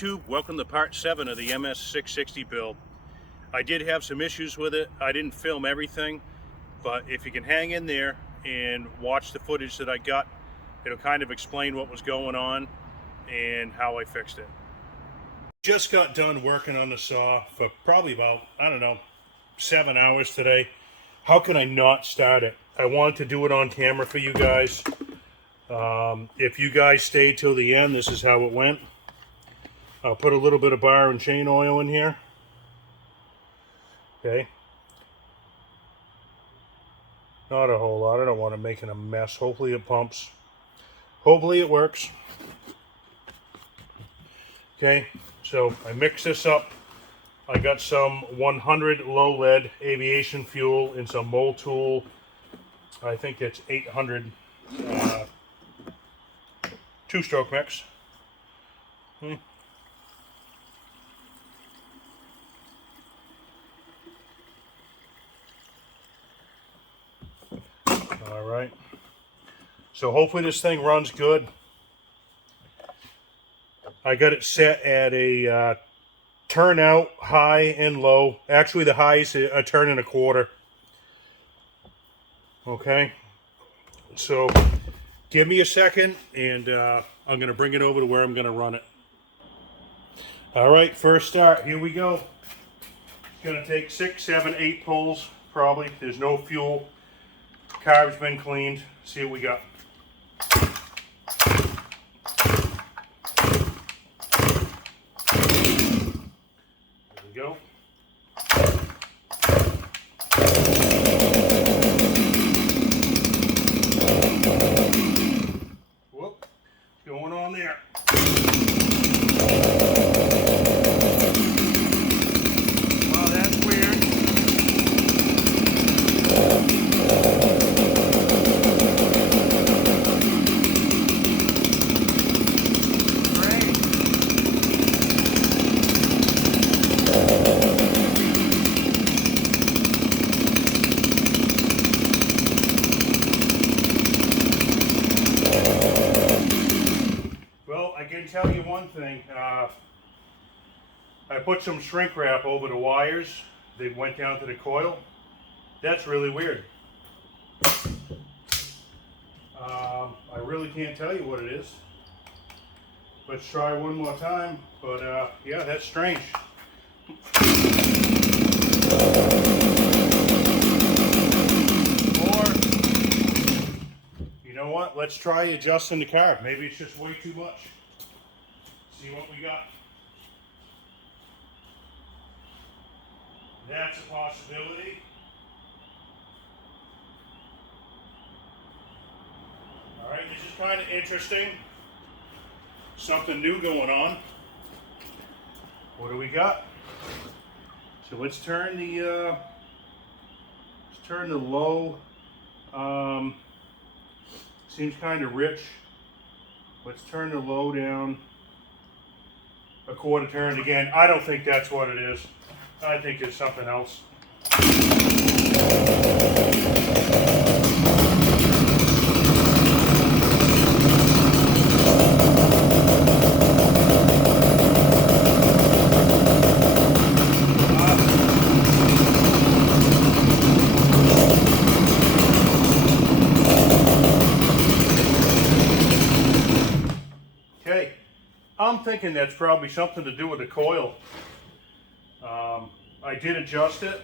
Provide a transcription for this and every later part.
YouTube, welcome to part 7 of the MS 660 build. I did have some issues with it. I didn't film everything, but if you can hang in there and watch the footage that I got, it'll kind of explain what was going on and how I fixed it. Just got done working on the saw for probably about, I don't know, 7 hours today. How can I not start it? I wanted to do it on camera for you guys. If you guys stayed till the end, this is how it went. I'll put a little bit of bar and chain oil in here. Okay. Not a whole lot. I don't want to make it a mess. Hopefully it pumps. Hopefully it works. Okay, so I mix this up. I got some 100 low lead aviation fuel and some mold tool. I think it's 800 two-stroke mix. All right. So hopefully this thing runs good. I got it set at a turnout high and low. Actually, the high is a turn and a quarter. Okay. So give me a second, and I'm going to bring it over to where I'm going to run it. All right, first start. Here we go. It's going to take 6, 7, 8 pulls, probably. There's no fuel. Carb's been cleaned. See what we got. There we go. Whoop. What's going on there? Wow, that's weird. I can tell you one thing, I put some shrink wrap over the wires. They went down to the coil. That's really weird. I really can't tell you what it is. Let's try one more time, but yeah, that's strange. Or, you know what, let's try adjusting the carb. Maybe it's just way too much. See what we got. That's a possibility. All right, this is kind of interesting. Something new going on. What do we got? So let's turn the low. Seems kind of rich. Let's turn the low down a quarter turn again. I don't think that's what it is. I think it's something else. Okay. I'm thinking that's probably something to do with the coil. I did adjust it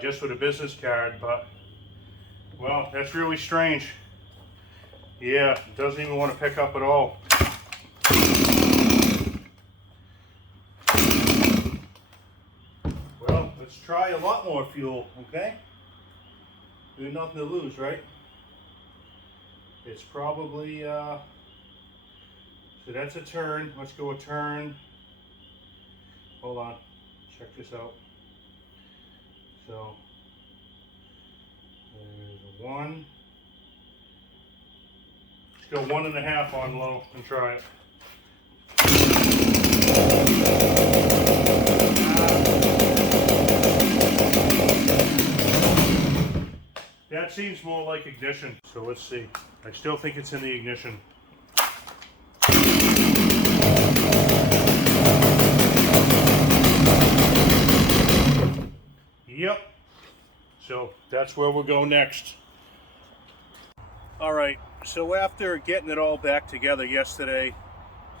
just with a business card, but well, that's really strange. Yeah, it doesn't even want to pick up at all. Well, let's try a lot more fuel, okay? There's nothing to lose, right? It's probably so that's a turn. Let's go a turn. Hold on. Check this out. So there's a 1. Let's go 1.5 on low and try it. That seems more like ignition. So let's see. I still think it's in the ignition. So that's where we'll go next. All right, so after getting it all back together yesterday,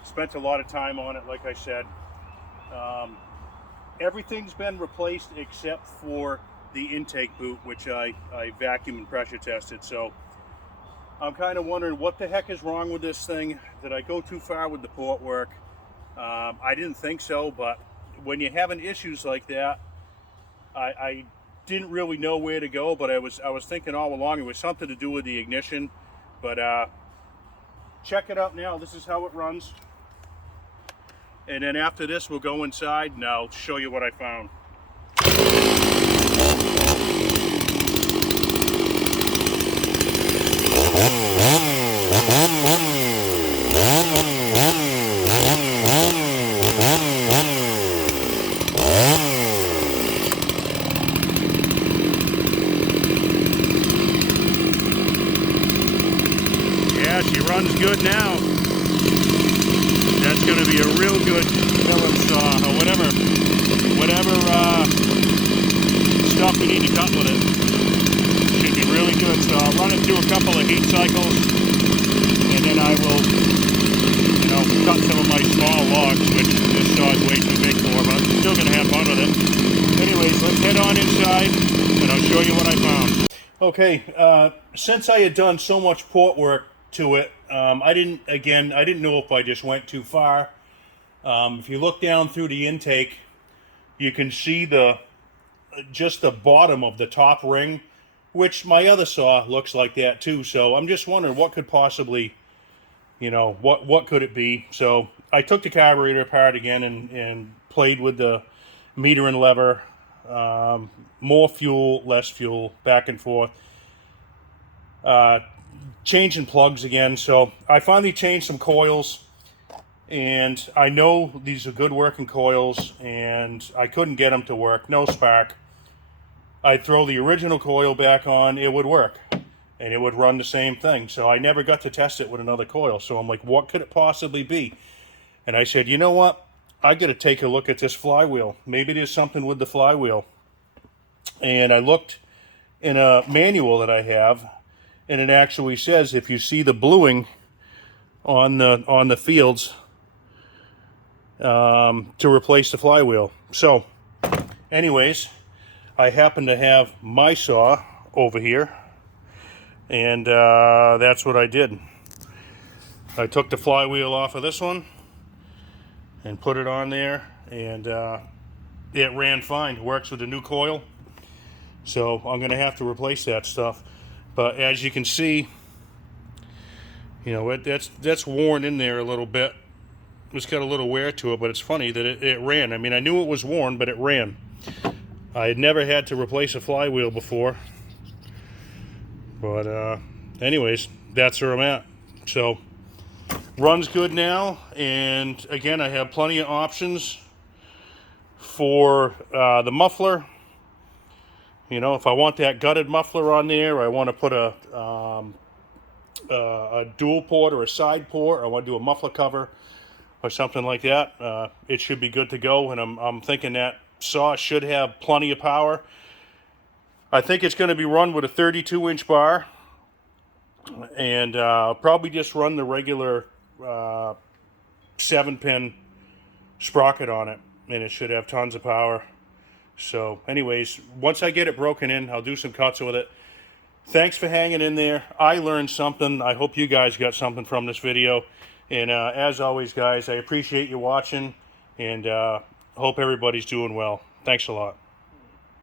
spent a lot of time on it, like I said. Everything's been replaced except for the intake boot, which I vacuum and pressure tested. So I'm kind of wondering what the heck is wrong with this thing. Did I go too far with the port work? I didn't think so, but when you're having issues like that, I didn't really know where to go, but I was thinking all along it was something to do with the ignition. But check it out now. This is how it runs. And then after this, we'll go inside and I'll show you what I found. Yeah, she runs good now. That's going to be a real good milling saw, or whatever stuff we need to cut with it. Should be really good. So I'll run it through a couple of heat cycles, and then I will, cut some of my small logs, which this saw is way too big for, but I'm still going to have fun with it. Anyways, let's head on inside, and I'll show you what I found. Okay, since I had done so much port work to it, I didn't know if I just went too far. If you look down through the intake, you can see just the bottom of the top ring, which my other saw looks like that too. So I'm just wondering what could possibly, what could it be? So I took the carburetor apart again and played with the meter and lever, more fuel, less fuel, back and forth. Changing plugs again. So I finally changed some coils, and I know these are good working coils, and I couldn't get them to work. No spark. I'd throw the original coil back on, it would work, and it would run the same thing. So I never got to test it with another coil. So I'm like, what could it possibly be? And I said, you know what? I got to take a look at this flywheel. Maybe there's something with the flywheel. And I looked in a manual that I have, and it actually says if you see the bluing on the fields, to replace the flywheel. So anyways, I happen to have my saw over here, and that's what I did. I took the flywheel off of this one and put it on there, and it ran fine. It works with the new coil. So I'm going to have to replace that stuff. But as you can see, that's worn in there a little bit. It's got a little wear to it, but it's funny that it ran. I mean, I knew it was worn, but it ran. I had never had to replace a flywheel before. But anyways, that's where I'm at. So runs good now, and again, I have plenty of options for the muffler. If I want that gutted muffler on there, or I want to put a dual port or a side port, or I want to do a muffler cover or something like that, it should be good to go. And I'm thinking that saw should have plenty of power. I think it's going to be run with a 32-inch bar, and probably just run the regular 7-pin sprocket on it, and it should have tons of power. So anyways, once I get it broken in, I'll do some cuts with it. Thanks for hanging in there. I learned something. I hope you guys got something from this video. And as always, guys, I appreciate you watching, and hope everybody's doing well. Thanks a lot.